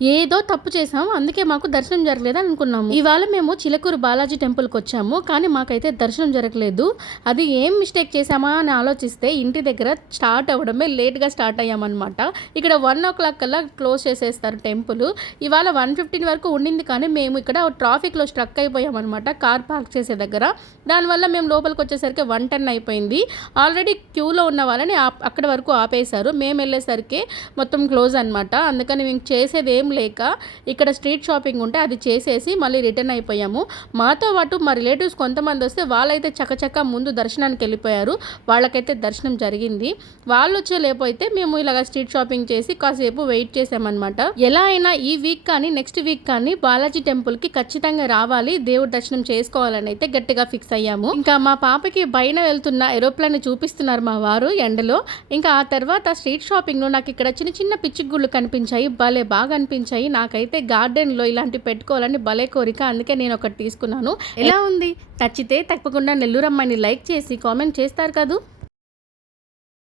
ఏదో తప్పు చేసాం, అందుకే మాకు దర్శనం జరగలేదు అనుకున్నాము. ఇవాళ మేము చిలకూరు బాలాజీ టెంపుల్కి వచ్చాము, కానీ మాకైతే దర్శనం జరగలేదు. అది ఏం మిస్టేక్ చేసామా అని ఆలోచిస్తే ఇంటి దగ్గర స్టార్ట్ అవ్వడమే లేట్గా స్టార్ట్ అయ్యామన్నమాట. ఇక్కడ 1 o'clock కల్లా క్లోజ్ చేసేస్తారు టెంపుల్. ఇవాళ 1:15 వరకు ఉండింది, కానీ మేము ఇక్కడ ట్రాఫిక్లో స్ట్రక్ అయిపోయామన్నమాట కార్ పార్క్ చేసే దగ్గర. దానివల్ల మేము లోపలికి వచ్చేసరికి 1:10 అయిపోయింది. ఆల్రెడీ క్యూలో ఉన్న వాళ్ళని అక్కడ వరకు ఆపేశారు. మేము వెళ్ళేసరికి మొత్తం క్లోజ్ అనమాట. అందుకని మేము చేసేది ఏం లేక ఇక్కడ స్ట్రీట్ షాపింగ్ ఉంటే అది చేసేసి మళ్ళీ రిటర్న్ అయిపోయాము. మాతో పాటు మా రిలేటివ్స్ కొంతమంది వస్తే వాళ్ళైతే చకచక ముందు దర్శనానికి వెళ్ళిపోయారు. వాళ్ళకైతే దర్శనం జరిగింది. వాళ్ళు వచ్చే లేకపోతే మేము ఇలాగ స్ట్రీట్ షాపింగ్ చేసి కాసేపు వెయిట్ చేసామన్నమాట. ఎలా అయినా ఈ వీక్ కానీ నెక్స్ట్ వీక్ కానీ బాలాజీ టెంపుల్కి ఖచ్చితంగా రావాలి, దేవుడి దర్శనం చేసుకోవాలని అయితే గట్టిగా ఫిక్స్ అయ్యాము. ఇంకా మా పాపకి పైన వెళ్తున్న ఏరోప్లేన్ చూపిస్తున్నారు మా వారు ఎండలో. ఇంకా ఆ తర్వాత స్ట్రీట్ షాపింగ్లో నాకు ఇక్కడ చిన్న చిన్న పిచ్చిగుళ్ళు కనిపించాయి, భలే బాగా అనిపించాయి. నాకైతే గార్డెన్లో ఇలాంటి పెట్టుకోవాలని భలే కోరిక, అందుకే నేను ఒకటి తీసుకున్నాను. ఎలా ఉంది? నచ్చితే తప్పకుండా నెల్లూరు అమ్మాయిని లైక్ చేసి కామెంట్ చేస్తారు కదూ.